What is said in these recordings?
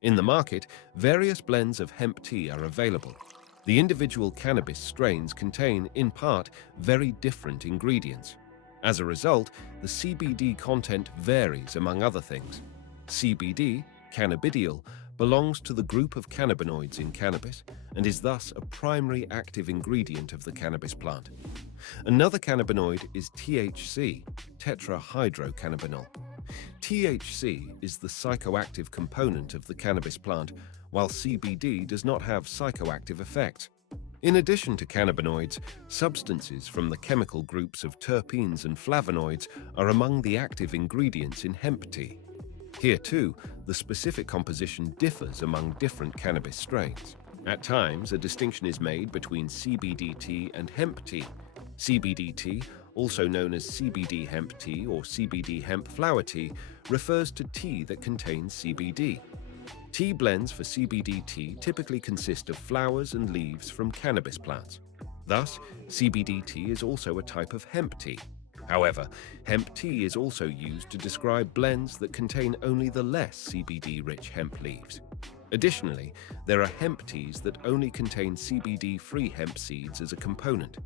In the market, various blends of hemp tea are available. The individual cannabis strains contain, in part, very different ingredients. As a result, the CBD content varies among other things. CBD, cannabidiol, belongs to the group of cannabinoids in cannabis and is thus a primary active ingredient of the cannabis plant. Another cannabinoid is THC, tetrahydrocannabinol. THC is the psychoactive component of the cannabis plant, while CBD does not have psychoactive effects. In addition to cannabinoids, substances from the chemical groups of terpenes and flavonoids are among the active ingredients in hemp tea. Here too, the specific composition differs among different cannabis strains. At times, a distinction is made between CBD tea and hemp tea. CBD tea, also known as CBD hemp tea or CBD hemp flower tea, refers to tea that contains CBD. Tea blends for CBD tea typically consist of flowers and leaves from cannabis plants. Thus, CBD tea is also a type of hemp tea. However, hemp tea is also used to describe blends that contain only the less CBD-rich hemp leaves. Additionally, there are hemp teas that only contain CBD-free hemp seeds as a component.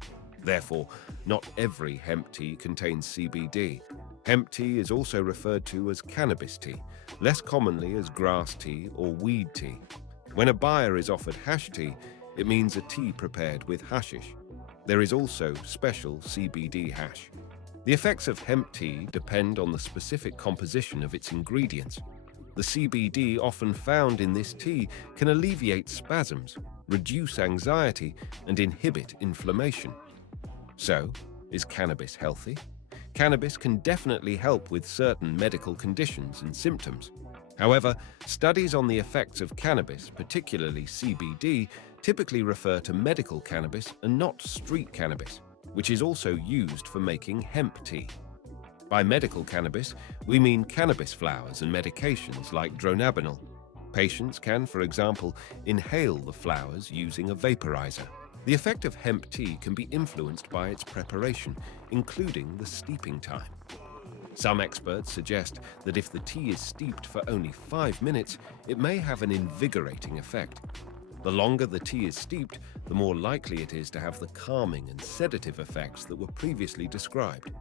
Therefore, not every hemp tea contains CBD. Hemp tea is also referred to as cannabis tea, less commonly as grass tea or weed tea. When a buyer is offered hash tea, it means a tea prepared with hashish. There is also special CBD hash. The effects of hemp tea depend on the specific composition of its ingredients. The CBD often found in this tea can alleviate spasms, reduce anxiety, and inhibit inflammation. So, is cannabis healthy? Cannabis can definitely help with certain medical conditions and symptoms. However, studies on the effects of cannabis, particularly CBD, typically refer to medical cannabis and not street cannabis, which is also used for making hemp tea. By medical cannabis, we mean cannabis flowers and medications like dronabinol. Patients can, for example, inhale the flowers using a vaporizer. The effect of hemp tea can be influenced by its preparation, including the steeping time. Some experts suggest that if the tea is steeped for only 5 minutes, it may have an invigorating effect. The longer the tea is steeped, the more likely it is to have the calming and sedative effects that were previously described.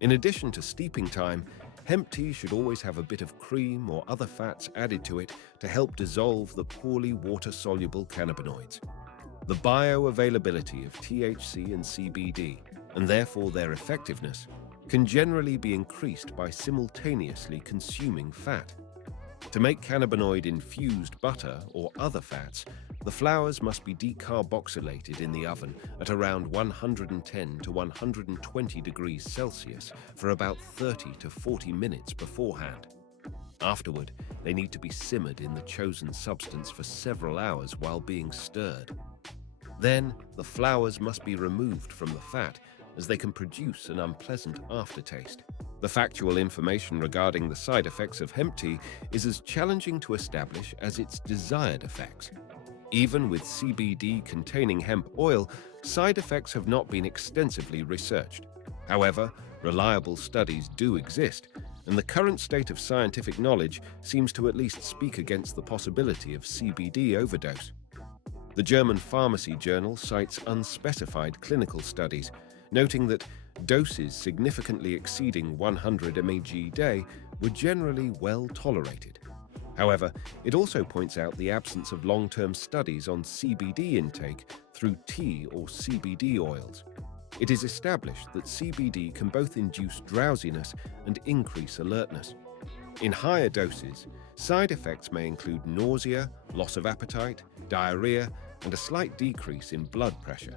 In addition to steeping time, hemp tea should always have a bit of cream or other fats added to it to help dissolve the poorly water-soluble cannabinoids. The bioavailability of THC and CBD, and therefore their effectiveness, can generally be increased by simultaneously consuming fat. To make cannabinoid-infused butter or other fats, the flowers must be decarboxylated in the oven at around 110 to 120 degrees Celsius for about 30 to 40 minutes beforehand. Afterward, they need to be simmered in the chosen substance for several hours while being stirred. Then, the flowers must be removed from the fat, as they can produce an unpleasant aftertaste. The factual information regarding the side effects of hemp tea is as challenging to establish as its desired effects. Even with CBD-containing hemp oil, side effects have not been extensively researched. However, reliable studies do exist, and the current state of scientific knowledge seems to at least speak against the possibility of CBD overdose. The German Pharmacy Journal cites unspecified clinical studies, noting that doses significantly exceeding 100 mg day were generally well tolerated. However, it also points out the absence of long-term studies on CBD intake through tea or CBD oils. It is established that CBD can both induce drowsiness and increase alertness. In higher doses, side effects may include nausea, loss of appetite, diarrhea, and a slight decrease in blood pressure.